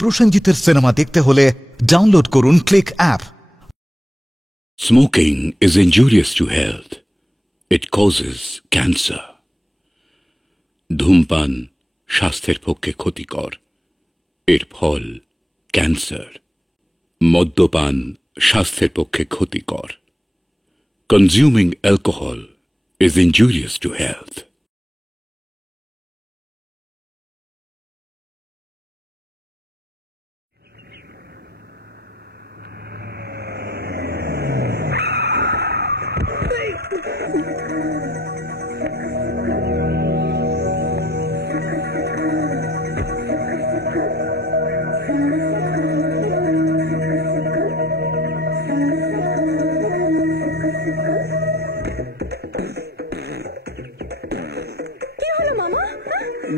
প্রসেনজিতের cinema দেখতে হলে download করুন click app. Smoking is injurious to health. It causes cancer. ধূমপান স্বাস্থ্যের পক্ষে ক্ষতিকর, এর ফল ক্যান্সার। মদ্যপান স্বাস্থ্যের পক্ষে ক্ষতিকর। Consuming alcohol is injurious to health.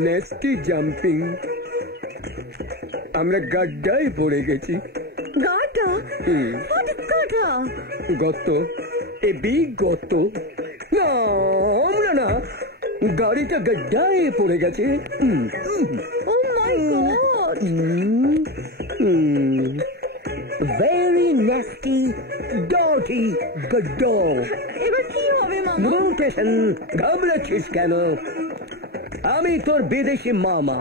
Nasty jumping, আমরা গাড্ডায় পড়ে গেছি। গাড্ডা? গর্ত, এ বিগ গর্ত। না, আমরা না, গাড়িটা গাড্ডায় পড়ে গেছে। ও মাই গড, ভেরি নেস্টি ডর্টি গড্ডা। এবার কি হবে মামা? স্টেশন, ঘাবড়াচ্ছিস কেন? আমি তোর বিদেশি মামা,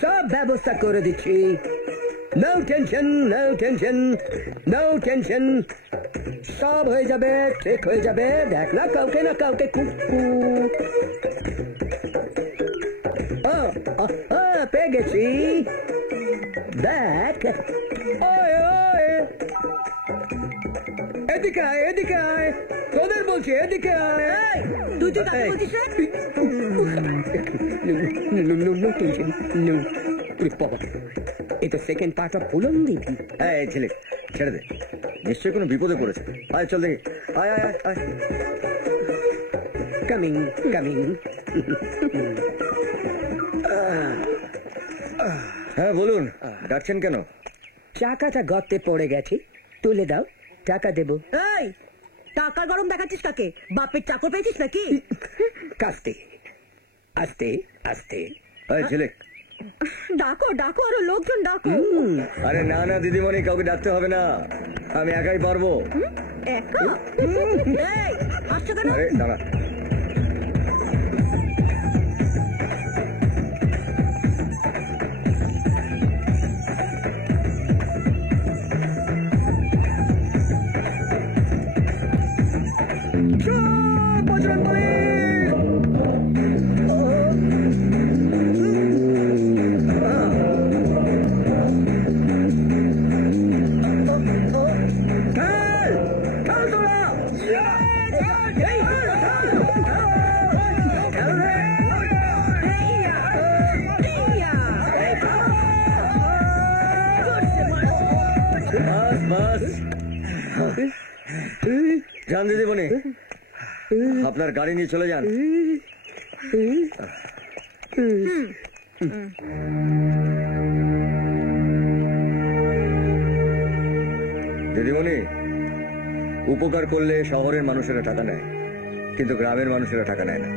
সব ব্যবস্থা করে দিচ্ছি। No tension, no tension, no tension, সব হয়ে যাবে, ঠিক হয়ে যাবে। দেখ না, কাউকে না কাউকে পেয়ে গেছি। দেখ, এদিকে আয়, এদিকে আয়, তোদের বলছি এদিকে আয়। তুই তো তাকে বলছিস এটা সেকেন্ড পার্ট অফ ফুলন দিদি। এই ছেলে, ছেড়ে দে, নিশ্চয়ই কোনো বিপদে পড়েছে। আয় চল দেখি, আয় আয় আয় আয়। Coming coming. হ্যাঁ বলুন, ডাকছেন কেন? চাকাটা গর্তে পড়ে গেছে, তুলে দাও, টাকা দেবো। এই, টাকা গরম দেখাচ্ছিস কাকে? বাপের চাকর পেয়েছিস নাকি? আস্তে আস্তে আস্তে। ছেলে, ডাকো ডাকো, আরো লোকজন ডাকো। আরে না না দিদিমণি, কাউকে ডাকতে হবে না, আমি একাই পারবো। একা? এই, আসছো কেন? আরে দাঁড়া, যান দিদিমণি, আপনার গাড়ি নিয়ে চলে যান। দিদিমণি, উপকার করলে শহরের মানুষেরা টাকা নেয়, কিন্তু গ্রামের মানুষেরা টাকা নেয় না।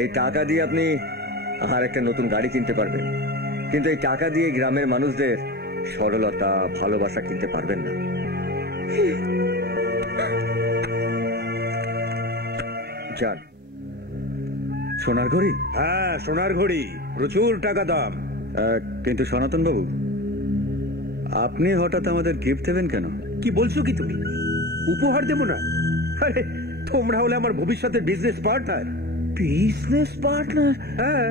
এই টাকা দিয়ে আপনি আর একটা নতুন গাড়ি কিনতে পারবেন, কিন্তু এই টাকা দিয়ে গ্রামের মানুষদের সরলতা, ভালোবাসা কিনতে পারবেন না। যান। সোনার ঘড়ি? হ্যাঁ, সোনার ঘড়ি, প্রচুর টাকা দাম। কিন্তু সনাতন বাবু, আপনি হঠাৎ আমাদের গিফট দেবেন কেন? কি বলছো কি তুমি? উপহার দেবো না? আরে, তোমরা হলে আমার ভবিষ্যতের বিজনেস পার্টনার। Business partner? হ্যাঁ,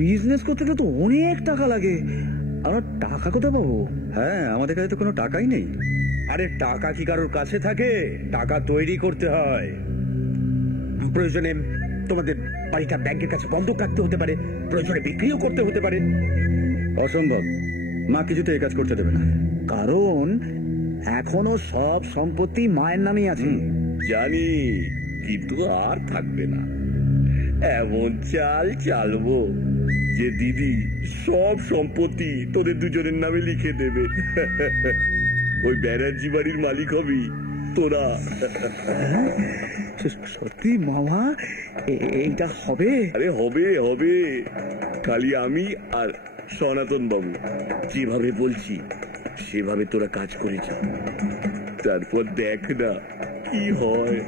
বিজনেস করতে তো অনেক টাকা লাগে, আমরা টাকা কোথায় পাবো? হ্যাঁ, আমাদের কাছে তো কোনো টাকাই নেই। আরে টাকা কি কারোর কাছে থাকে? টাকা তৈরি করতে হয়। প্রয়োজনে তোমাদের বাড়িটা ব্যাংকের কাছে বন্ধক রাখতে হতে পারে, প্রয়োজনে বিক্রিও করতে হতে পারে। অসম্ভব, মা কিছুতে এই কাজ করতে দেবে না। কারণ এখনো সব সম্পত্তি মায়ের নামেই আছে। জানি, কিন্তু আর থাকবে না। এমন চাল চালবো যে দিদি সব সম্পত্তি তোদের দুজনের নামে লিখে দেবে। ওই ব্যানার্জি বাড়ির মালিক হবি, তোরা। সত্যি মামা এইটা হবে? আরে হবে হবে, খালি আমি আর সনাতন বাবু যেভাবে বলছি সেভাবে তোরা কাজ করে যা, তারপর দেখ না কি হয়।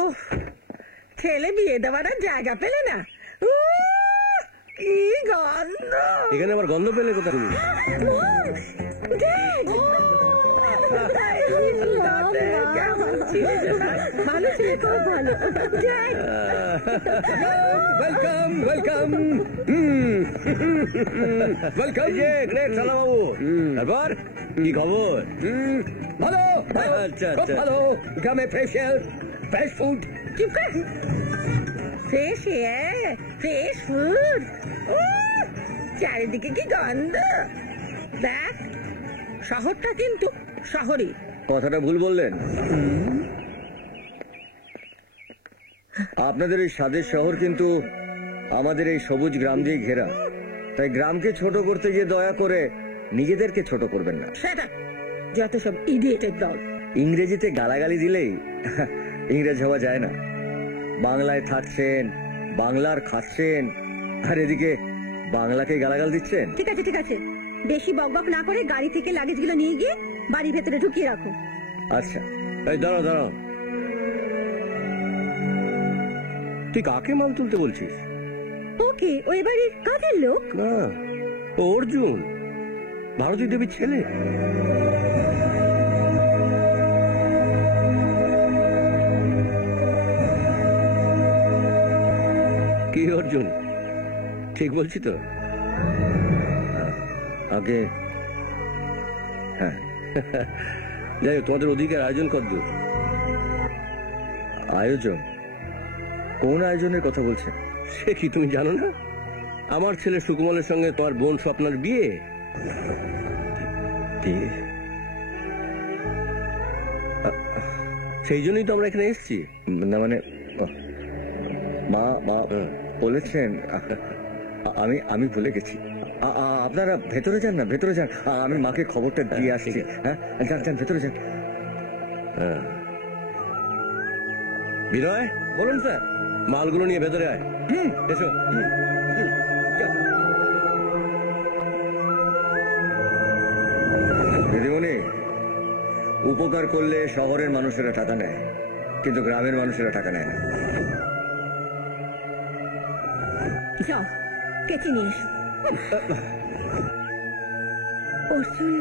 ওহ, ছেলে বিয়ে দেওয়ার আর জায়গা পেলে না। উহ, কি গন্ধ! এখানে আবার গন্ধ পেলে কোথা থেকে? ভালো ছিল, খুব ভালো। Welcome welcome welcome. গ্রেট সালা বাবু, তারপর কি খবর? ভালো, আচ্ছা আচ্ছা, ভালো। গ্রামে ফ্রেশ এয়ার, ফ্রেশ ফুড। চুপ কর। ফ্রেশ এয়ার, ফ্রেশ ফুড, চারিদিকে কি গন্ধ! দেখ, শহরটা কিন্তু শহরই। কথাটা ভুল বললেন। আপনাদের এই স্বাদের শহর কিন্তু আমাদের এই সবুজ গ্রাম দিয়ে ঘেরা, তাই গ্রামকে ছোট করতে গিয়ে দয়া করে নিজেদেরকে ছোট করবেন না। সেটা যত সব ইডিয়েটের দল। ইংরেজিতে গালাগালি দিলেই ইংরেজ হওয়া যায় না। বাংলায় থাকছেন, বাংলার খাচ্ছেন, আর এদিকে বাংলাকে গালাগাল দিচ্ছেন। ঠিক আছে ঠিক আছে, বেশি বকবক না করে গাড়ি থেকে লাগেজগুলো নিয়ে গিয়ে বাড়ির ভেতরে ঢুকিয়ে রাখো। আচ্ছা, এই দাঁড়াও দাঁড়াও, তুই কাকে মাল তুলতে বলছিস? ওকে, ওই বাড়ির কাজের লোক। না, ও অর্জুন, ভারতী দেবীর ছেলে। কি অর্জুন, ঠিক বলছি তো? আগে হ্যাঁ, যাই হোক, তোমাদের ওদিকের আয়োজন কতদূর? আয়োজন? কোন আয়োজনের কথা বলছেন? সে কি তুমি জানো না? আমার ছেলে সুকুমলের সঙ্গে তোমার বোন স্বপ্নার বিয়ে। সেই জন্যই তো আমরা এখানে এসেছি। না মানে মা মা বলেছেন, আমি আমি ভুলে গেছি। আপনারা ভেতরে যান না, ভেতরে যান, আমি মাকে খবরটা দিয়ে আসছি। হ্যাঁ, যান যান, ভেতরে যান। বিনয়, বলুন স্যার। মালগুলো নিয়ে ভেতরে আয়। এসো। দিদিমণি, উপকার করলে শহরের মানুষেরা টাকা নেয়, কিন্তু গ্রামের মানুষেরা টাকা নেয় না। যাও, কেচে নিয়ে এসো। অর্জুন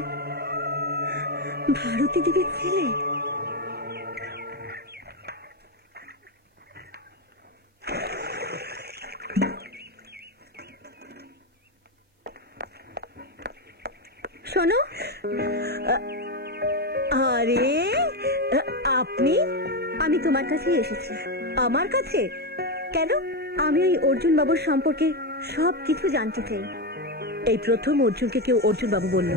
ভারতী দেবীর ছেলে? শোনো, আরে আপনি, আমি তোমার কাছে এসেছি। আমার কাছে কেন? আমি ওই অর্জুন বাবুর সম্পর্কে সবকিছু জানতে চাই। এই প্রথম অর্জুনকে কেউ অর্জুন বাবু বলল।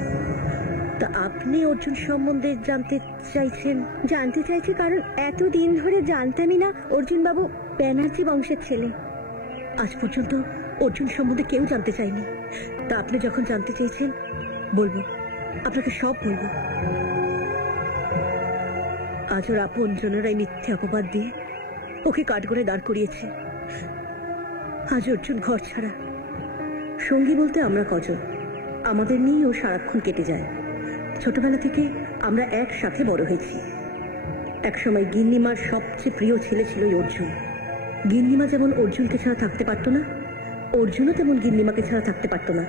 তা আপনি অর্জুন সম্বন্ধে জানতে চাইছেন? জানতে চাইছি কারণ এতদিন ধরে জানতামই না অর্জুন বাবু ব্যানার্জি বংশের ছেলে। আজ পর্যন্ত অর্জুন সম্বন্ধে কেউ জানতে চায়নি। তা আপনি যখন জানতে চেয়েছেন, বলবো, আপনাকে সব বলবো। আজ ওর আপনজনেরাই মিথ্যে অপবাদ দিয়ে ওকে কাঠগড়ে দাঁড় করিয়েছে। আজ অর্জুন ঘর ছাড়া। সঙ্গী বলতে আমরা কজন, আমাদের নিয়েই ও সারাক্ষণ কেটে যায়। ছোটবেলা থেকে আমরা একসাথে বড় হয়েছি। একসময় গিন্নিমার সবচেয়ে প্রিয় ছেলে ছিল অর্জুন। গিন্নিমা যেমন অর্জুনকে ছাড়া থাকতে পারতো না, অর্জুনও তেমন গিন্নিমাকে ছাড়া থাকতে পারতো না।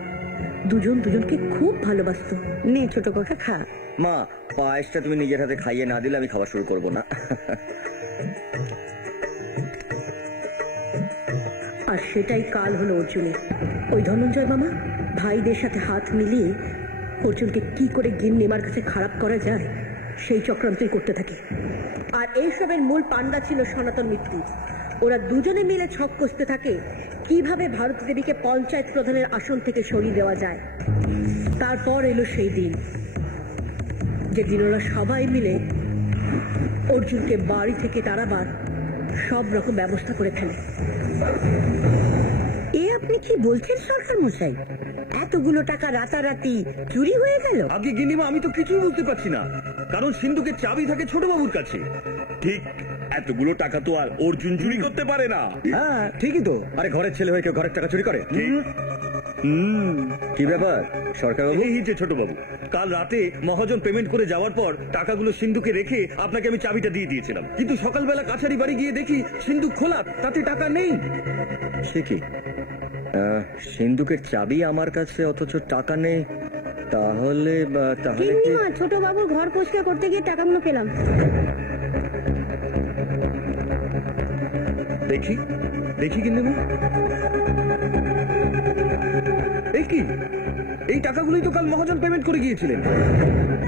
দুজন দুজনকে খুব ভালোবাসতো। নে ছোট কথা, খা। মা, পায়েসটা তুমি নিজের হাতে খাইয়ে না দিলে আমি খাওয়া শুরু করবো না। আর সেটাই কাল হলো অর্জুনের। ওই ধনঞ্জয় মামা ভাইদের সাথে হাত মিলিয়ে অর্জুনকে কি করে গিন্নিমার কাছে খারাপ করা যায় সেই চক্রান্তই করতে থাকে। আর এইসবের মূল পান্ডা ছিল সনাতন মিত্র। ওরা দুজনে মিলে ছক কষতে থাকে কিভাবে ভারতী দেবীকে পঞ্চায়েত প্রধানের আসন থেকে সরিয়ে দেওয়া যায়। তারপর এলো সেই দিন, যেদিন ওরা সবাই মিলে অর্জুনকে বাড়ি থেকে তাড়াবার সব রকম ব্যবস্থা করে ফেলে। কি বলছেন সরকার মশাই? এতগুলো টাকা রাতারাতি চুরি হয়ে গেল? আগে গিন্নিমা আমি তো কিছুই বুঝতে পারছি না, কারণ সিন্ধুকের চাবি থাকে ছোট বাবুর কাছে। ঠিক এতগুলো টাকা তো আর অর্জুন চুরি করতে পারে না। হ্যাঁ ঠিকই তো, আরে ঘরের ছেলে হয়ে কেউ ঘরের টাকা চুরি করে? কি ব্যাপার সরকার বাবু? এই যে ছোট বাবু, কাল রাতে মহাজন পেমেন্ট করে যাওয়ার পর টাকাগুলো সিন্ধুকে রেখে আপনাকে আমি চাবিটা দিয়ে দিয়েছিলাম, কিন্তু সকালবেলা কাছারি বাড়ি গিয়ে দেখি সিন্ধুক খোলা, তাতে টাকা নেই। সে কি, সিন্ধুকের চাবি আমার কাছে অথচ টাকা নেই? তাহলে তাহলে কি? গিন্নিমা, ছোট বাবুর ঘর পরিষ্কার করতে গিয়ে টাকাগুলো পেলাম। দেখি দেখি গিন্নিমা, এই কি, এই টাকাগুলোই তো কাল মহাজন পেমেন্ট করে গিয়েছিলেন।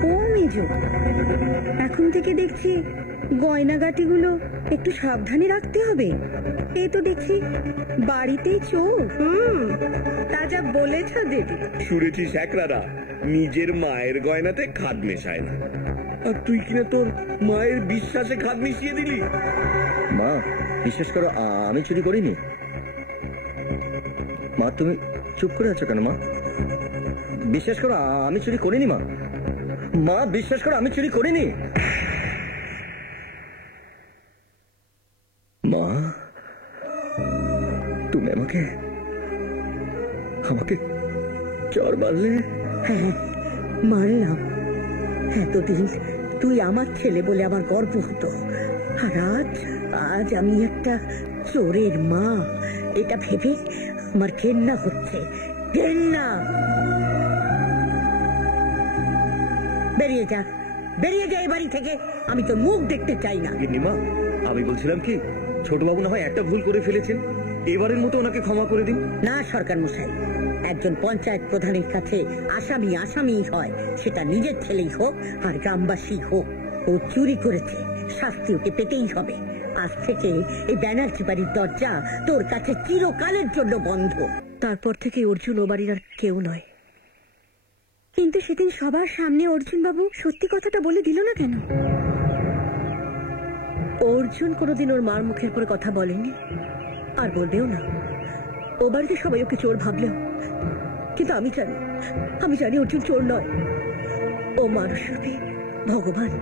ও মেজো, এখন থেকে দেখছি গয়নাগাটিগুলো একটু সাবধানে রাখতে হবে। এই তো দেখছি বাড়িতেই চোর। তা যা বলেছ দিদি। শুনেছি শ্যাকরারা নিজের মায়ের গয়নাতে খাদ মেশায় না, আর তুই কিনা তোর মায়ের বিশ্বাসে খাদ মিশিয়ে দিলি। মা বিশ্বাস করো, আমি চুরি করিনি। মা তুমি চুপ করে আছো কেন? মা বিশ্বাস করো, আমি চুরি করিনি। মা মা বিশ্বাস করো, আমি চুরি করিনি। মা তুমি আমাকে আমাকে চর মারলে? হ্যাঁ, মানলাম। এতদিন তুই আমার ছেলে বলে আমার গর্ব হতো, আর আজ আজ আমি একটা চোরের মা, এটা ভেবে আমার ঘেন্না হচ্ছে। ঘেন্না! বেরিয়ে যা, বেরিয়ে যা এই বাড়ি থেকে। আমি তোর মুখ দেখতে চাই না। গিন্নিমা, আমি বলছিলাম কি, ছোটবাবু না হয় একটা ভুল করে ফেলেছেন, এবারের মতো ওনাকে ক্ষমা করে দিন। না সরকার মশাই, একজন পঞ্চায়েত প্রধানের কাছে আসামি আসামি হয়, সেটা নিজের ছেলেই হোক আর গ্রামবাসী হোক। ও চুরি করেছে, শাস্তি ওকে পেতেই হবে। আজ থেকে এই ব্যানার্জি বাড়ির দরজা তোর কাছে চিরকালের জন্য বন্ধ। তারপর থেকে অর্জুন ও বাড়ির আর কেউ নয়। কিন্তু সেদিন সবার সামনে অর্জুন বাবু সত্যি কথাটা বলে দিল না কেন? অর্জুন কোনোদিন ওর মার মুখের পর কথা বলেনি, আর বলবেও না। ও বাড়িতে সবাই ওকে চোর ভাবলেও, কিন্তু আমি জানি অর্জুন চোর নয়। ও মানুষ রূপী ভগবান।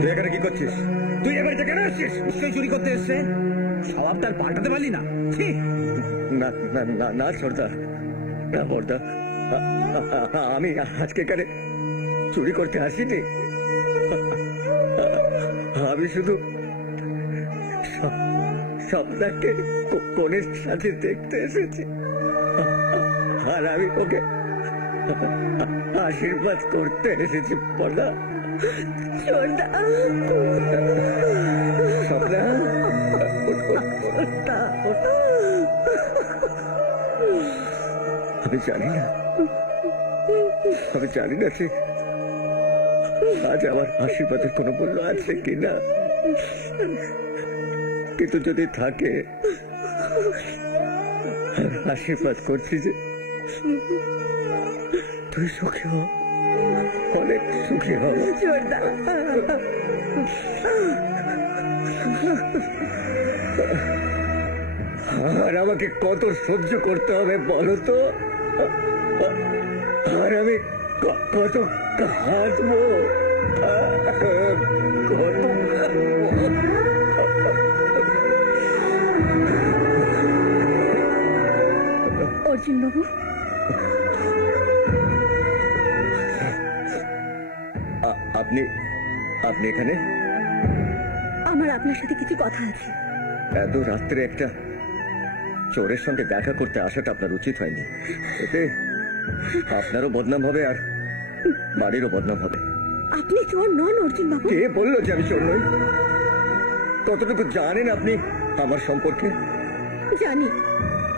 তুই এখানে কি করছিস? তুই এ বাড়িতে কেন এসছিস? নিশ্চয়ই চুরি করতে এসছে। স্বভাবটা আর পাল্টাতে পারলি না? না না না না সর্দার, না বর্দা, আমি আজকে এখানে চুরি করতে আসিনি। আমি শুধু স্বপ্নাকে কনের সাথে দেখতে এসেছি, আর আমি ওকে আশীর্বাদ করতে এসেছি। বর্দা, স্বপ্না, আমি জানি না যে আজ আমার আশীর্বাদের কোনো মূল্য আছে কিনা, কিন্তু যদি থাকে আশীর্বাদ করছি যে তুই সুখী হ, অনেক সুখী হ। আর আমাকে কত সহ্য করতে হবে বলো তো? আর আমি কত কাঁদবো, কত অর্জুন বাবু, আপনি আপনি এখানে? আমার আপনার সাথে কিছু কথা আছে। এত রাত্রে একটা চোরের সঙ্গে দেখা করতে আসাটা আপনার উচিত হয়নি। এতে আপনারও বদনাম হবে আর বাড়িরও বদনাম হবে। আপনি চোর নন অর্জুন বাবু। কে বললো যে আমি চোর নই? কতটুকু জানেন আপনি আমার সম্পর্কে? জানি,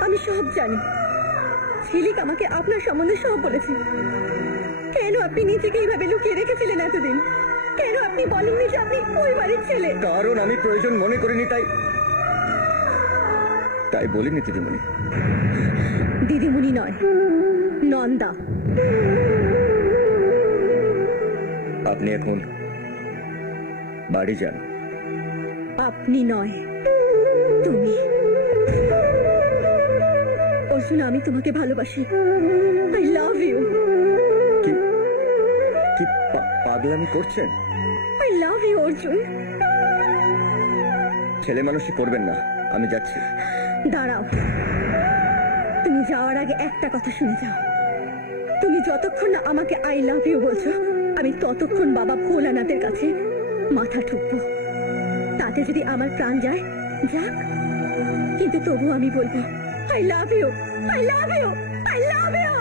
আমি সব জানি। ঝিলিক আমাকে আপনার সম্বন্ধে সব বলেছে। কেন আপনি নিজেকে এইভাবে লুকিয়ে রেখেছিলেন এতদিন? কেন আপনি বলেননি যে আপনি ওই বাড়ির ছেলে? কারণ আমি প্রয়োজন মনে করিনি, তাই বলিনি দিদিমণি। দিদিমণি নয়, নন্দা। আপনি এখন বাড়ি যান। আপনি নয়, তুমি। অর্জুন, আমি তোমাকে ভালোবাসি। I love you. কি কি পাগলামি করছেন? I love you Arjun. ছেলে মানুষই করবেন না, আমি যাচ্ছি। দাঁড়াও, তুমি যাওয়ার আগে একটা কথা শুনে যাও। তুমি যতক্ষণ না আমাকে আই লাভ ইউ বলছো, আমি ততক্ষণ বাবা ভোলানাথের কাছে মাথা ঠুকবো। তাতে যদি আমার প্রাণ যায়, যাক, কিন্তু তবু আমি বলবো I love you, I love you, I love you.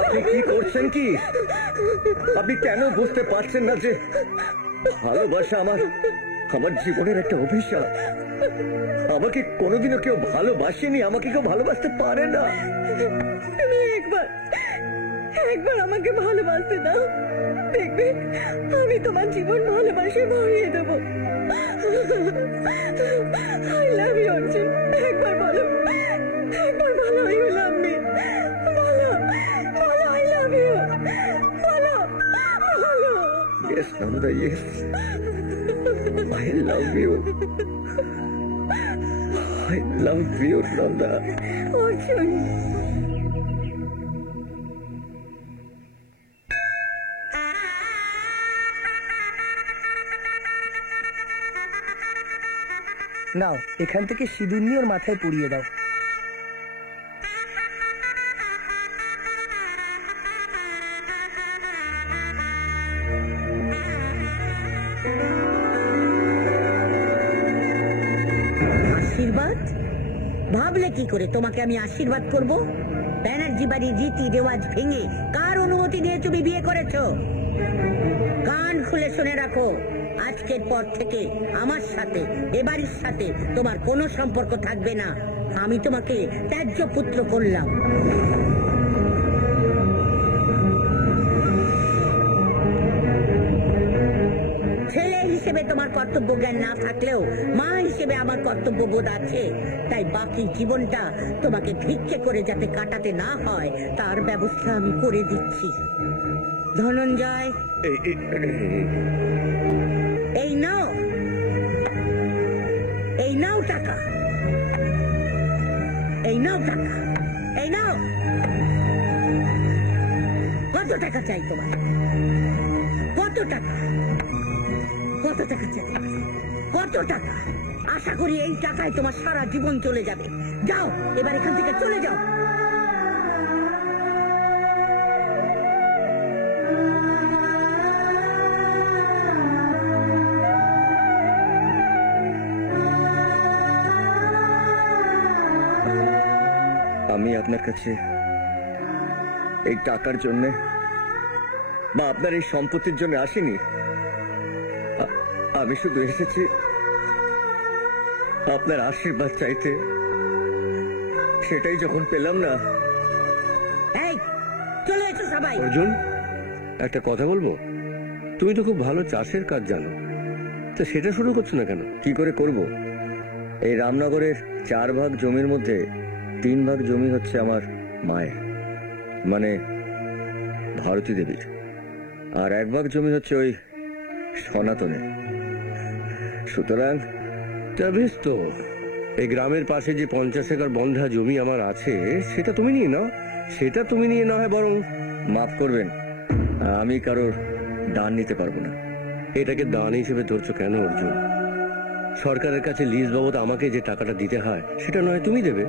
আপনি কি করছেন? কি আপনি কেন বুঝতে পারছেন না যে ভালোবাসা আমার জীবনের একটা অভিশাপ? আমাকে কোনোদিনও কেউ ভালোবাসেনি, আমাকে কেউ ভালোবাসতে পারে না। তুমি একবার আমাকে ভালোবাসতে দাও, দেখবে আমি তোমার জীবন ভালোবাসে ভরিয়ে দেবো। I love you Arjun. একবার বলো, একবার বলো ইউ লাভ মি। বলো, বলো আই লাভ ইউ। বলো, বলো। Yes, Nanda, yes. I love you. I love you, Nanda. Arjun, নাও, এখান থেকে সিঁদুর নিয়ে ওর মাথায় পুড়িয়ে দাও। আশীর্বাদ? ভাবলে কি করে তোমাকে আমি আশীর্বাদ করব? ব্যানার্জি বাড়ির রীতি রেওয়াজ ভেঙে কার অনুমতি নিয়ে তুমি বিয়ে করেছো? কান খুলে শুনে রাখো, আজকের পর থেকে আমার সাথে, এ বাড়ির সাথে তোমার কোনো সম্পর্ক থাকবে না। আমি তোমাকে ত্যায্য পুত্র করলাম। ছেলে হিসেবে তোমার কর্তব্য জ্ঞান না থাকলেও মা হিসেবে আমার কর্তব্য বোধ আছে। তাই বাকি জীবনটা তোমাকে ভিক্ষে করে যাতে কাটাতে না হয় তার ব্যবস্থা আমি করে দিচ্ছি। ধনঞ্জয়, এই নাও, এই নাও টাকা, এই নাও টাকা, এই নাও। কত টাকা চাই তোমার? কত টাকা? কত টাকা চাই? কত টাকা? আশা করি এই টাকায় তোমার সারা জীবন চলে যাবে। যাও, এবার এখান থেকে চলে যাও। আমি আপনার কাছে এই টাকার জন্য বা আপনার এই সম্পত্তির জন্য আসিনি। আমি শুধু এসেছি আপনার আশীর্বাদ চাইতে। সেটাই যখন পেলাম না। এই, চলে এসো সবাই। অর্জুন, একটা কথা বলবো? তুমি তো খুব ভালো চাষের কাজ জানো, তো সেটা শুরু করছো না কেন? কি করে করব? এই রামনগরের 4 ভাগ জমির মধ্যে 3 ভাগ জমি হচ্ছে আমার মায়ের, মানে ভারতী দেবীর, আর 1 ভাগ জমি হচ্ছে ওই সনাতনের। সুতরাং তা বেশ তো, এই গ্রামের পাশে যে 50 একর বন্ধা জমি আমার আছে সেটা তুমি নিয়ে নাও। সেটা তুমি নিয়ে না হয় বরং। মাফ করবেন, আমি কারোর দান নিতে পারবো না। এটাকে দান হিসেবে ধরছো কেন অর্জুন? সরকারের কাছে লিজ বাবদ আমাকে যে টাকাটা দিতে হয় সেটা নয় তুমি দেবে।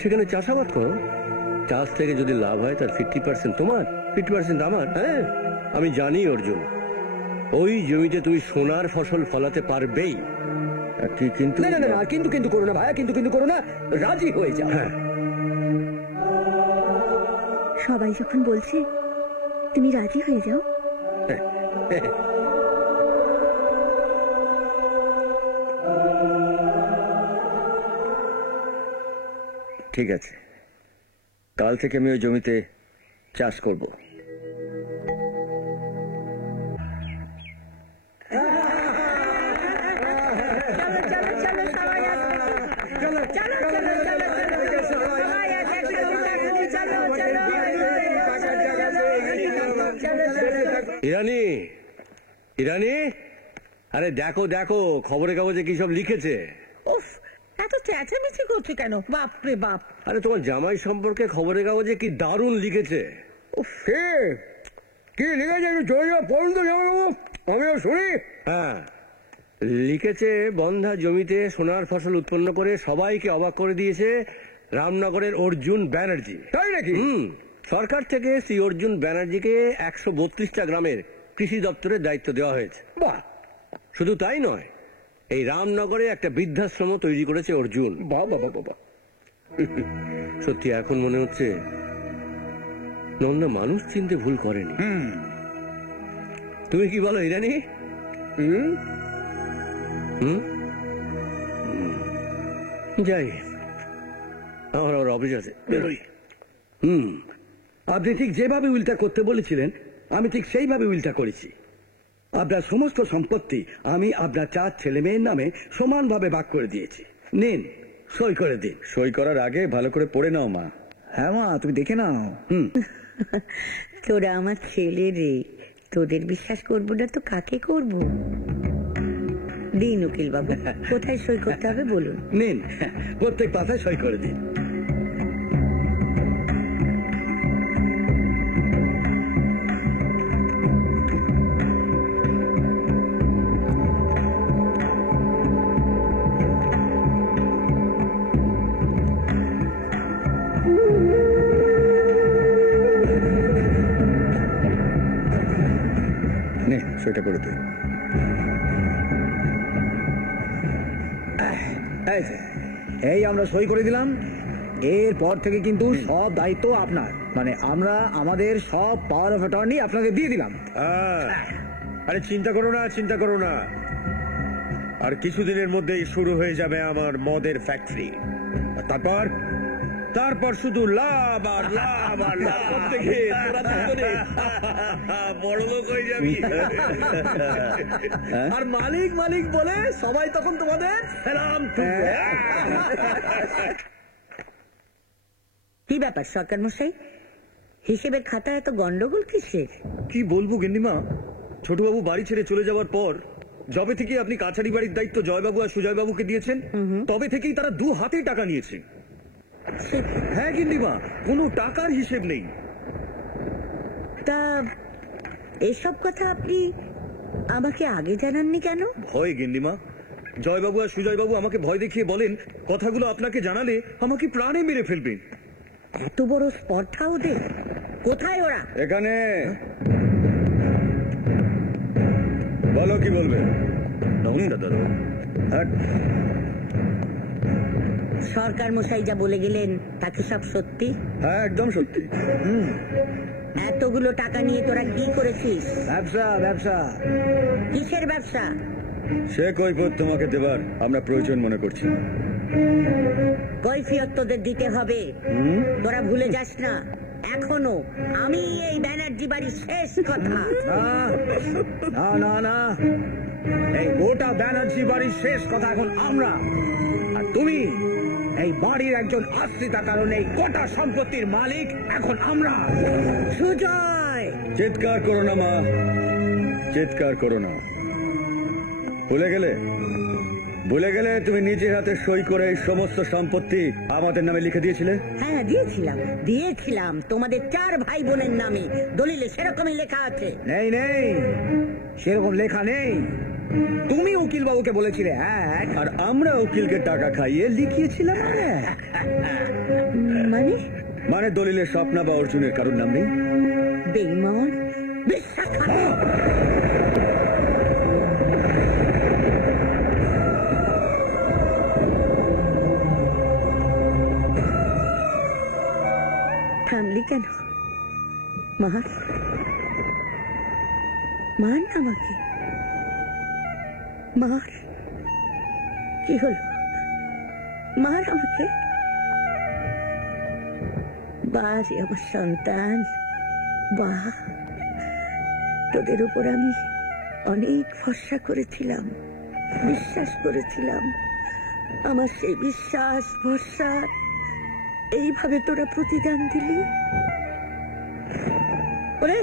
সেখানে চাষাবাদ করো, চাষ থেকে যদি লাভ হয় তার 50% তোমার, 50% আমার। হ্যাঁ, আমি জানি অর্জুন, ওই জমিতে তুমি সোনার ফসল ফলাতে পারবেই। কিন্তু না না না না, কিন্তু কিন্তু করো না ভাইয়া, কিন্তু কিন্তু করো না, রাজি হয়ে যাও। হ্যাঁ, সবাই যখন বলছে তুমি রাজি হয়ে যাও। ঠিক আছে, কাল থেকে আমি ওই জমিতে চাষ করব। ইরানি, ইরানি, আরে দেখো দেখো খবরের কাগজে কি সব লিখেছে। উফ, এত চেঁচামেচি করছে কেন? বাপ রে বাপ! আরে তোমার জামাই সম্পর্কে খবরের কাগজে কি দারুণ লিখেছে। কি লিখেছে একটু জোরে জোরে পড়ুন তো জামাইবাবু, আমিও শুনি। হ্যাঁ, লিখেছে বন্ধা জমিতে সোনার ফসল উৎপন্ন করে সবাইকে অবাক করে দিয়েছে রামনগরের অর্জুন ব্যানার্জি। তাই নাকি? সরকার থেকে শ্রী অর্জুন ব্যানার্জিকে 132টা গ্রামের কৃষি দপ্তরের দায়িত্ব দেওয়া হয়েছে। বাহ শুধু তাই নয়, এই রামনগরে একটা বৃদ্ধাশ্রম তৈরি করেছে অর্জুন। বাহ বাহ বাহ বাহ। সত্যি এখন মনে হচ্ছে নন্দা মানুষ চিনতে ভুল করেনি। তুমি কি বলো ইরানি? হুম, যাই, আমার আবার অফিস আছে, বেরোই। আপনি ঠিক যেভাবে উল্টা করতে বলেছিলেন আমি ঠিক সেইভাবে উল্টা করেছি। আপনার সমস্ত সম্পত্তি আমি আপনার 4 ছেলে মেয়ের নামে সমানভাবে ভাগ করে দিয়েছি। নিন, সই করে দিন। সই করার আগে ভালো করে পড়ে নাও মা। হ্যাঁ মা, তুমি দেখে নাও। তোরা আমার ছেলে রে, তোদের বিশ্বাস করবো না তো কাকে করব? দিন উকিল বাবু, কোথায় সই করতে হবে বলুন। নিন, প্রত্যেক পাতায় সই করে দিন। নে, সইটা করে দে। এই যে, এই আমরা সই করে দিলাম। এরপর থেকে কিন্তু সব দায়িত্ব আপনার, মানে আমরা আমাদের সব পাওয়ার অফ অ্যাটর্নি আপনাকে দিয়ে দিলাম। আরে চিন্তা করো না, চিন্তা করো না, আর কিছুদিনের মধ্যেই শুরু হয়ে যাবে আমার মদের ফ্যাক্টরি। তারপর তারপর শুধু লাভ আর লাভ আর লাভ করতে গিয়ে তোরা দুজনে বড় লোক হয়ে যাবি, আর মালিক মালিক বলে সবাই তখন তোমাদের সালাম ঠুকবে। কি ব্যাপার সরকার মশাই, হিসেবের খাতায় এত গন্ডগোল কিসের? কি বলবো গিন্নিমা, ছোটবাবু বাড়ি ছেড়ে চলে যাওয়ার পর যবে থেকে আপনি কাছারি বাড়ির দায়িত্ব জয়বাবু আর সুজয়বাবুকে দিয়েছেন, তবে থেকেই তারা 2 হাতে টাকা নিয়েছে। হ্যাঁ গিন্নিমা, কোনো টাকার হিসেব নেই। তা এসব কথা আপনি আমাকে আগে জানাননি কেন? ভয় গিন্নিমা, জয়বাবু আর সুজয়বাবু আমাকে ভয় দেখিয়ে বলেন কথাগুলো আপনাকে জানালে আমাকে প্রাণে মেরে ফেলবেন। এত বড় স্পর্ধা ওদের? কোথায় ওরা? এখানে বলো, কি বলবে? নমস্কার দাদা। সরকার মশাই যা বলে গেলেন তা কি সব সত্যি? হ্যাঁ, একদম সত্যি। এতগুলো টাকা নিয়ে তোরা কি করেছিস? ব্যবসা ব্যবসা। কিসের ব্যবসা? সে কৈফিয়ত তোমাকে দেবার আমরা প্রয়োজন মনে করছি। কৈফিয়ত তোদের দিতে হবে, তোরা ভুলে যাস না এখনো আমি এই ব্যানার্জি বাড়ির শেষ কথা। না না না, এই গোটা ব্যানার্জি বাড়ির শেষ কথা এখন আমরা, আর তুমি এই বাড়ির একজন আশ্রিতা, কারণ এই গোটা সম্পত্তির মালিক এখন আমরা। সুজয়, চিৎকার করো না মা, চিৎকার করো না। ভুলে গেলে ভুলে গেলে তুমি নিজের হাতে সই করে এই সমস্ত সম্পত্তি আমাদের নামে লিখে দিয়েছিলে। হ্যাঁ দিয়েছিলাম তোমাদের 4 ভাই বোনের নামে, দলিলে সেরকমই লেখা আছে। নেই নেই, সেরকম লেখা নেই। তুমি উকিল বাবুকে বলেছিলে এক, আর আমরা উকিলকে টাকা খাইয়ে লিখিয়েছিলাম এক। মানে মানে দলিলে স্বপ্না বা অর্জুনের কারোর নাম নেই। বেঈমান, বিশ্বাসঘাতক। থামলি কেন? মার না আমাকে, মার। কি হলো? মার আমাকে। বাহ আমার সন্তান, বাহ। তোদের উপর আমি অনেক ভরসা করেছিলাম, বিশ্বাস করেছিলাম। আমার সেই বিশ্বাস ভরসা এইভাবে তোরা প্রতিদান দিলি। ওরে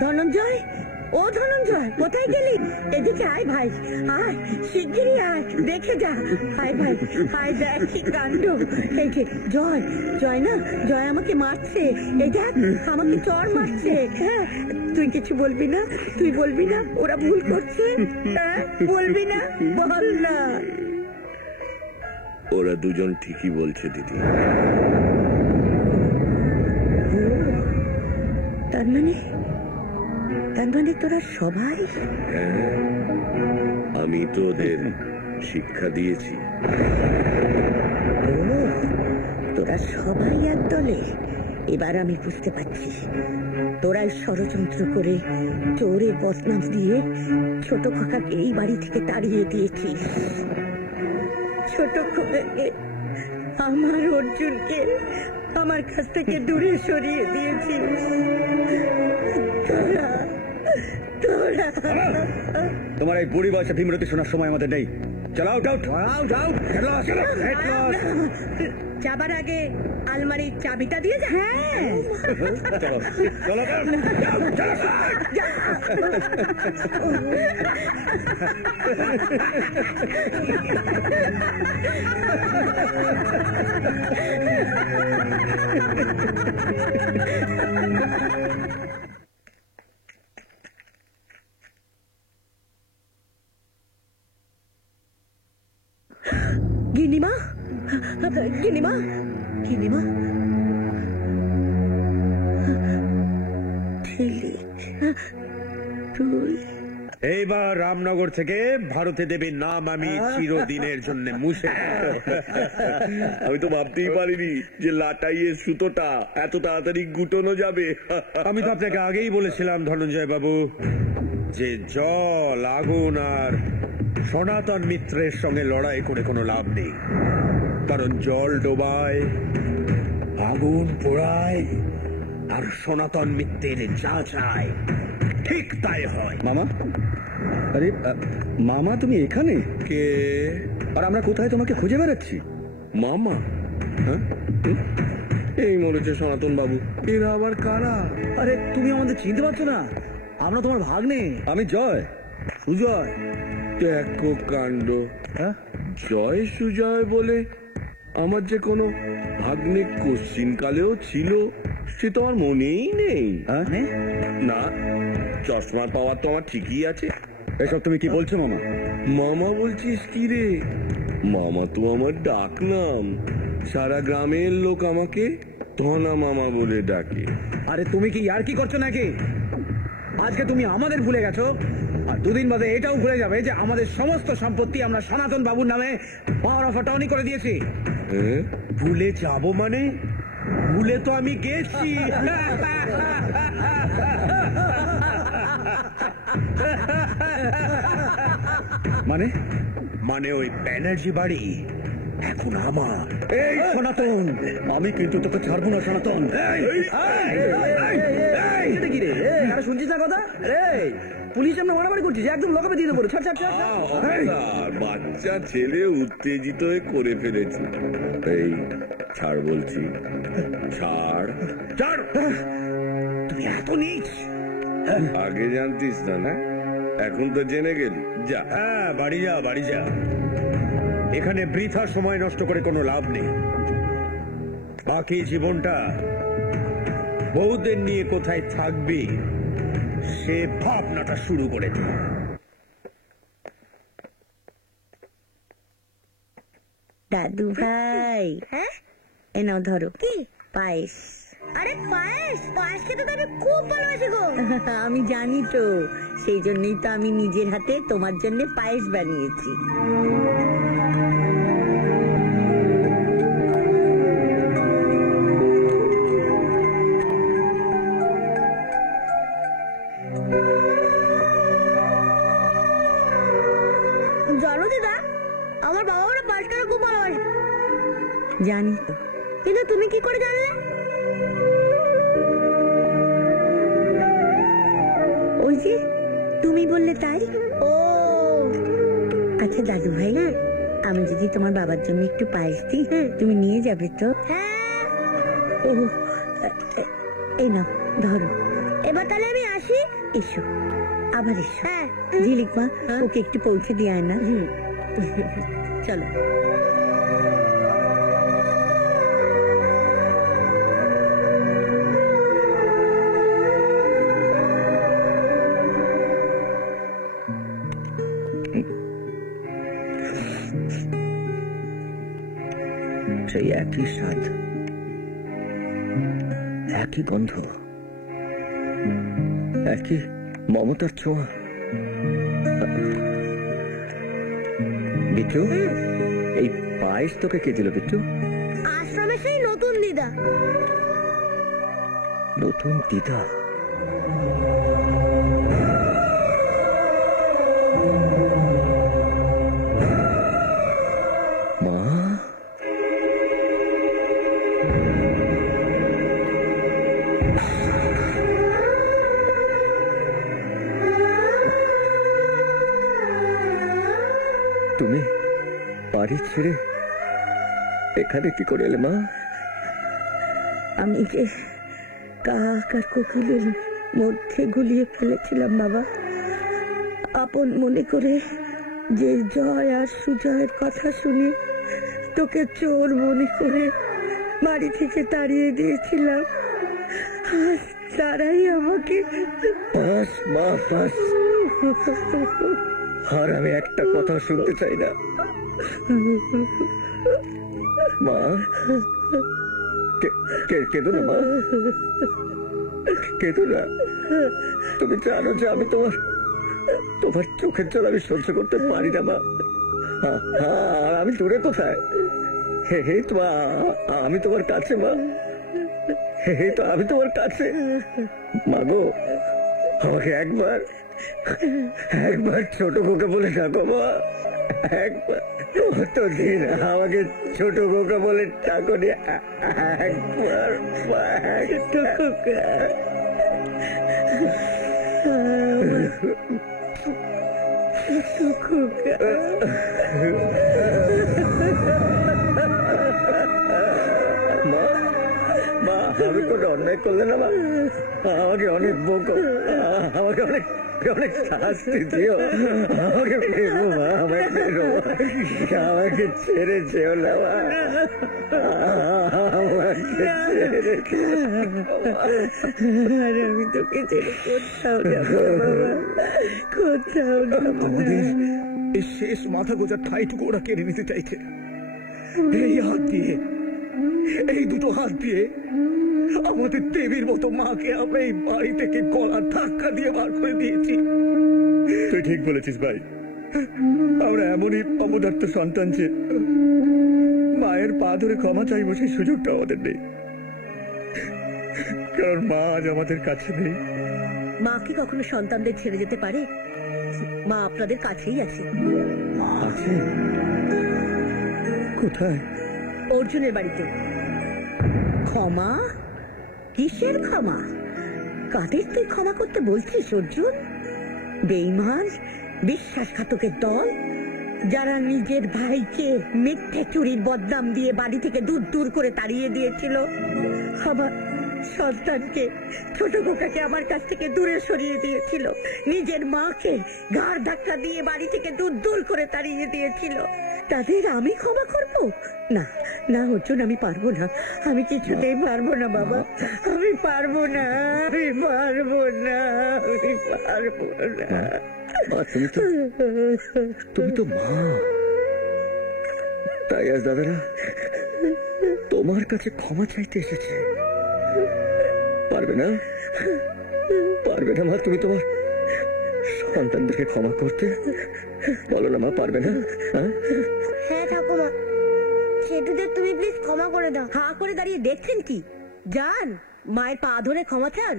ধনঞ্জয়, ও ধনঞ্জয়, কোথায় গেলি? এদিকে আয় ভাই, আয় শিগগিরই আয়, দেখে যা। আয় ভাই, আয়, দেখ কি কাণ্ড। এই যে জয় না, জয় আমাকে মারছে। এই দেখ আমাকে চড় মারছে। হ্যাঁ, তুই কিছু বলবি না? তুই বলবি না ওরা ভুল করছে? হ্যাঁ বলবি না? বল না। ওরা দুজন ঠিকই বলছে দিদি। তার মানে তোরা সবাই? হ্যাঁ, আমি তো ওদের শিক্ষা দিয়েছি। তোরা সবাই এক দলে? এবার আমি বুঝতে পারছি, তোরাই ষড়যন্ত্র করে চোরের বদনাম দিয়ে ছোট খোকাকে এই বাড়ি থেকে তাড়িয়ে দিয়েছিস। ছোট খোকাকে, আমার অর্জুনকে আমার কাছ থেকে দূরে সরিয়ে দিয়েছিস। তোমার এই বুড়ি বয়সে ভীমরতি শোনার সময় আমাদের নেই। চালাও যাবার আগে আলমারির চাবিটা দিয়ে যা। হ্যাঁ গিনিমা, গিনিমা, গিনিমা। তুই এইবার রামনগর থেকে ভারতে দেবীর নাম আমি চিরদিনের জন্য মুছে। আমি তো ভাবতেই পারিনি যে লাটাইয়ের সুতোটা এত তাড়াতাড়ি গুটানো যাবে। আমি তো আপনাকে আগেই বলেছিলাম ধনঞ্জয় বাবু, যে জল, আগুন আর সনাতন মিত্রের সঙ্গে লড়াই করে কোনো লাভ নেই। কারণ জল ডোবায়, আগুন পোড়ায়, আর সনাতন মিত্রের যা চায় ঠিক তাই হয়। মামা, আরে মামা তুমি এখানে? কে? আর আমরা কোথায় তোমাকে খুঁজে বেড়াচ্ছি? মামা? হ্যাঁ, এই মরেছে সনাতন বাবু। এরা আবার কারা? আরে তুমি আমাদের চিনতে পারছো না? আমরা তোমার ভাগ্নে। আমি জয়, সুজয়। দেখো কাণ্ড। হ্যাঁ, জয় সুজয় বলে আমার যে কোনো ভাগ্নে কোশ্চিন কালেও ছিল সে তো আমার মনেই নেই। হ্যাঁ? না, চশমার পাওয়ার তো আমার ঠিকই আছে। এসব তুমি কি বলছো মামা? মামা বলছিস কি রে? মামা তো আমার ডাক নাম। সারা গ্রামের লোক আমাকে ধনা মামা বলে ডাকে। আরে তুমি কি আর কি করছো নাকি? আজকে তুমি আমাদের ভুলে গেছো, আর দুদিন বাদে এটাও ভুলে যাবে যে আমাদের সমস্ত সম্পত্তি আমরা সনাতন বাবুর নামে পাওয়ার অফ অ্যাটর্নি করে দিয়েছি। হ্যাঁ? ভুলে যাব মানে? ভুলে তো আমি গেছি। মানে মানে ওই ব্যানার্জি বাড়ি এখন আমার। এই সনাতন, আমি কিন্তু তোকে ছাড়বো না সনাতন। কি রে, শুনছিস না কথা? পুলিশ আমরা মারামারি করছিস, একদম লকাপে দিয়ে দেবো। ছাড় ছাড় ছাড়। অফিসার, বাচ্চা ছেলে উত্তেজিত হয়ে করে ফেলেছে। এই ছাড় বলছি, ছাড়। ছাড়! তুমি এত নীচ! আগে জানতিস না, না? এখন তো জেনে গেলি। যা। হ্যাঁ, বাড়ি যা, বাড়ি যা। এখানে বৃথা সময় নষ্ট করে কোনো লাভ নেই। বাকি জীবনটা বউদের নিয়ে কোথায় থাকবি সে ভাবনাটা শুরু করে দে। দাদু ভাই, হ্যাঁ এ নাও ধরো কি? পায়েস। আরে পায়েস, পায়েস খেতে তো আমি খুব ভালোবাসি গো। আমি জানি তো, সেই জন্যই তো আমি নিজের হাতে তোমার জন্য পায়েস বানিয়েছি। জানো দিদা, আমার বাবা ওরা পায়েস খেতে খুব ভালোবাসে। জানি তো। কিন্তু তুমি কি করে জানলে? ওই যে তুমি বললে তাই। ও আচ্ছা দাদু ভাই, আমি যদি তোমার বাবার জন্য একটু পায়েস দিই, তুমি নিয়ে যাবে তো? হ্যাঁ, ও, এই নাও ধরো। এবার তাহলে আমি আসি। এসো, আবার এসো। হ্যাঁ। ঝিলিক মা, ওকে একটু পৌঁছে দিয়ে আয় না। চলো। সেই একই স্বাদ, একই গন্ধ, একই মমতার ছোঁয়া। বিট্টু, এই পায়েস তোকে কে দিল বিট্টু? আশ্রমে সেই নতুন দিদা। নতুন দিদা? মা, তুমি বাড়ি ছেড়ে এখানে কি করে এলে মা? আমি যে কাক আর কোকিলের মধ্যে গুলিয়ে ফেলেছিলাম বাবা, আপন মনে করে যে জয় আর সুজয়ের কথা শুনে তোকে চোর মনে করে বাড়ি থেকে তাড়িয়ে দিয়েছিলাম, আজ তারাই আমাকে। বাস মা, বাস। আর আমি একটা কথা শুনতে চাই না মা। কেঁদো না মা, কেঁদো না। তুমি জানো যে আমি তোমার চোখের জল আমি সহ্য করতে পারি না মা। আর আমি দূরে কোথায়? হে তো আমি তোমার কাছে মা। হে তো আমি তোমার কাছে মা গো। আমাকে একবার ছোট খোকা বলে ডাকো মা। একবার, কতদিন আমাকে ছোট খোকা বলে ডাকো নি। একবার ছোট খোকা। মা, মা আমি কোনো অন্যায় করলে না মা? আমাকে অনেক বকো, আমাকে অনেক অনেক শাস্তি দিও। আমাকে ফেরো মা, আমাকে ফেরো। আমাকে ছেড়ে যেও না মা, আমাকে ছেড়ে যেও। আর আমি তোকে ছেড়ে কোথাও যাবো বাবা, কোথাও যাবো না। এই শেষ মাথা গোজার ঠাইটুকু ওরা কেড়ে নিতে চাইছে। এই হাত দিয়ে, এই দুটো হাত দিয়ে আমাদের দেবীর মতো মাকে আমরা এই বাড়ি থেকে গলার ধাক্কা দিয়ে বার করে দিয়েছি। তুই ঠিক বলেছিস ভাই, আমরা এমনই অপদার্থ সন্তান যে মায়ের পা ধরে ক্ষমা চাইবো সেই সুযোগটা আমাদের নেই, কারণ মা আজ আমাদের কাছে নেই। মা কি কখনো সন্তানদের ছেড়ে যেতে পারে? মা আপনাদের কাছেই আছে। আছে? কোথায়? অর্জুনের বাড়িতে। ক্ষমা? কিসের ক্ষমা? কাদের তুই ক্ষমা করতে বলছিস অর্জুন? বেঈমান, বিশ্বাসঘাতকের দল, যারা নিজের ভাইকে মিথ্যে চুরির বদনাম দিয়ে বাড়ি থেকে দূর দূর করে তাড়িয়ে দিয়েছিল। সন্তানকে, ছোট খোকাকে আমার কাছ থেকে দূরে সরিয়ে দিয়েছিল, নিজের মাকে ঘাড় ধাক্কা দিয়ে বাড়ি থেকে দূর করে তাড়িয়ে দিয়েছিল। তাদের আমি ক্ষমা করব? না না অর্জুন, আমি পারবো না, আমি কিছুতেই পারবো না বাবা, আমি পারবো না, আমি পারবো না, আমি পারবো না। মা, তুমি তো মা। তাই আজ দাদারা তোমার কাছে ক্ষমা চাইতে এসেছে। পারবে না, পারবে না মা, তুমি তোমার সন্তানদেরকে ক্ষমা করতে? বলো না মা, পারবে না? হ্যাঁ ঠাকুমা, সেটুদের তুমি প্লিজ ক্ষমা করে দাও। হা করে দাঁড়িয়ে দেখছেন কি? যান মায়ের পা ধরে ক্ষমা চান।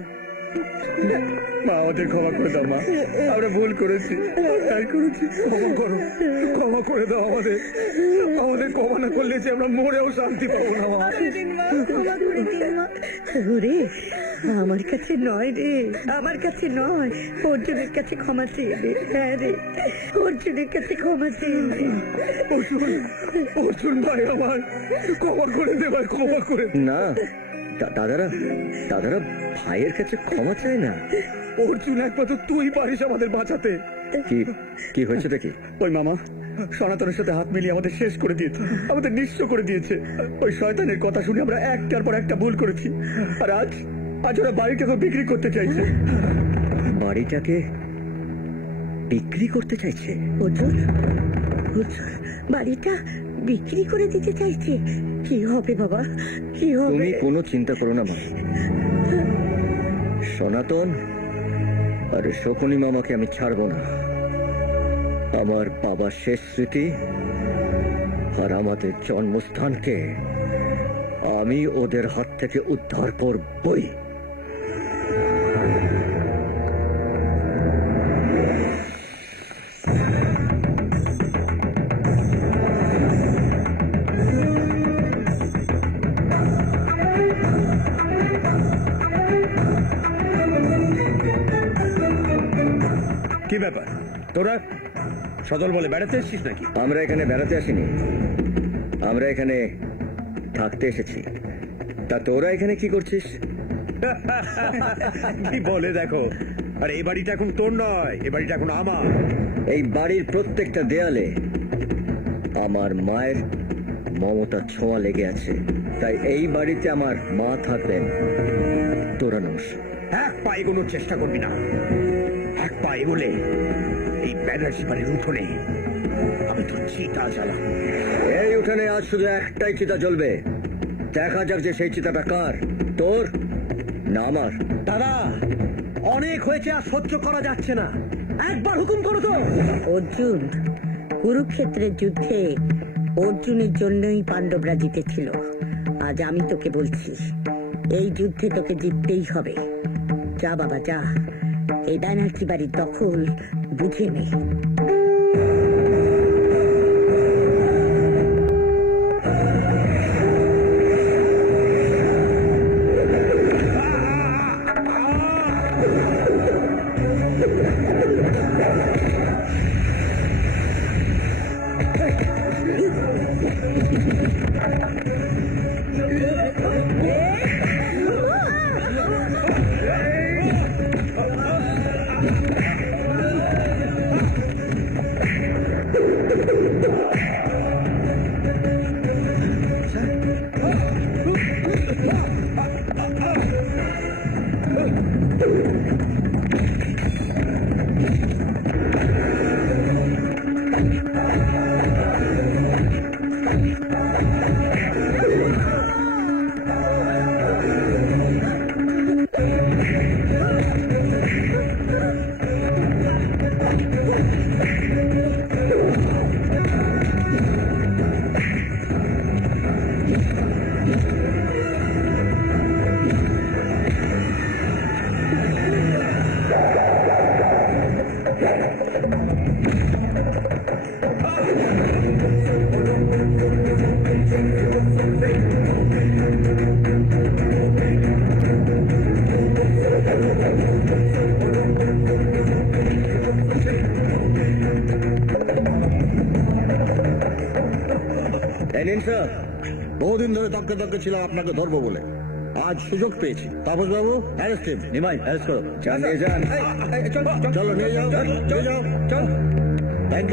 মা, আমাদের ক্ষমা করে দাও মা, আমরা ভুল করেছি, ক্ষমা করো, ক্ষমা করে দাও আমাদের। আমাদের ক্ষমা না করলে যে আমরা মরেও শান্তি পাবো না মা। ওরে, আমার কাছে নয় রে, আমার কাছে নয়, অর্জুনের কাছে ক্ষমা চেয়ে দে। হ্যাঁ রে, অর্জুনের কাছে ক্ষমা চেয়ে দে। অর্জুন ভাই আমার, ক্ষমা করে দে ভাই, ক্ষমা করে দে। না দাদারা ভাইয়ের কাছে ক্ষমা চায় না। অর্জুন, একমাত্র তুই পারিস আমাদের বাঁচাতে। কি হয়েছে দেখি? ওই মামা সনাতনের সাথে হাত মিলিয়ে আমাদের শেষ করে দিয়েছে, আমাদের নিঃস্ব করে দিয়েছে। ওই শয়তানের কথা শুনে আমরা একটার পর একটা ভুল করেছি, আর আজ ওরা বাড়িটাকে বিক্রি করতে চাইছে। বাড়িটাকে বিক্রি করতে চাইছে? অর্জুন বাড়িটা বিক্রি করে দিতে চাইছে? কি হবে বাবা, কি হবে? তুমি কোনো চিন্তা করো না মা। সনাতন আর শকুনি মামাকে আমি ছাড়বো না। আমার বাবার শেষ স্মৃতি আর আমাদের জন্মস্থানকে আমি ওদের হাত থেকে উদ্ধার করবই। কি ব্যাপার, তোরা সদল বলে বেড়াতে এসেছিস নাকি? আমরা এখানে বেড়াতে আসিনি, আমরা এখানে থাকতে এসেছি। তা তোরা এখানে কি করছিস? কি বলে দেখো, আর এই বাড়িটা এখন তোর নয়, এই বাড়িটা এখন আমার। এই বাড়ির প্রত্যেকটা দেয়ালে আমার মায়ের মমতার ছোঁয়া লেগে আছে, তাই এই বাড়িতে আমার মা থাকবেন। তোরা নমস, এক পা এগোনোর চেষ্টা করবি না। এক পা এগোলে এই ব্যানার্জি বাড়ির উঠোনে আমি তোর চিতা জ্বালাবো। এই উঠানে আজ শুধু একটাই চিতা জ্বলবে। দেখা যাক যে সেই চিতাটা কার, তোর না আমার। দাদা, অনেক হয়েছে, আর সহ্য করা যাচ্ছে না, একবার হুকুম করো তো। অর্জুন, কুরুক্ষেত্রের যুদ্ধে অর্জুনের জন্যই পাণ্ডবরা জিতেছিল। আজ আমি তোকে বলছি, এই যুদ্ধে তোকে জিততেই হবে। যা বাবা যা, এই ব্যানার্জি বাড়ির দখল বুঝে নে। বহুদিন ধরে তককে ছিলাম আপনাকে ধরবো বলে, আজ সুযোগ পেয়েছি। তাপস বাবু অ্যারেস্ট হিম। নিমাই অ্যারেস্ট করো। যান নিয়ে যান। চলো নিয়ে যাও, নিয়ে যাও, চল। থ্যাংক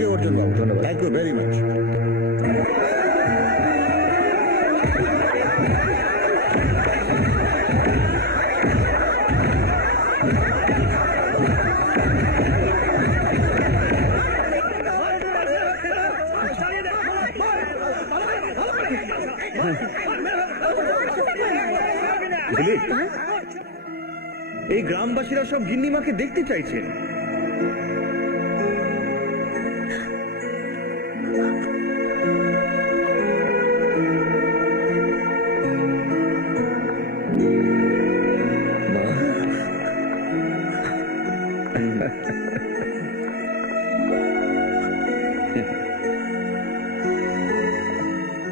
ইউ অর্জুন বাবু, ধন্যবাদ, থ্যাংক ইউ ভেরি মাচ। এই গ্রামবাসীরা সব গিন্নিমাকে দেখতে চাইছে।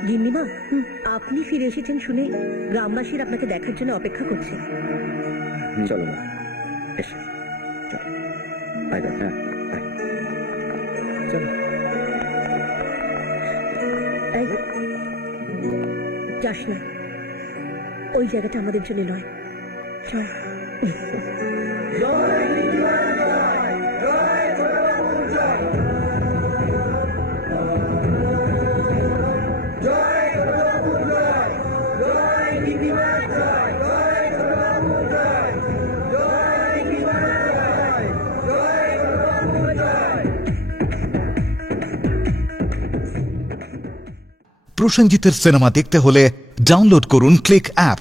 গিন্নিমা, আপনি ফিরে এসেছেন শুনে গ্রামবাসীর আপনাকে দেখার জন্য অপেক্ষা করছে। চলো না, এসো, চলো। আয় বাবা, হ্যাঁ, আয়। চলো। এই, যাস না, ওই জায়গাটা আমাদের জন্য নয়। চল। প্রসেনজিতের সিনেমা দেখতে হলে ডাউনলোড করুন ক্লিক অ্যাপ।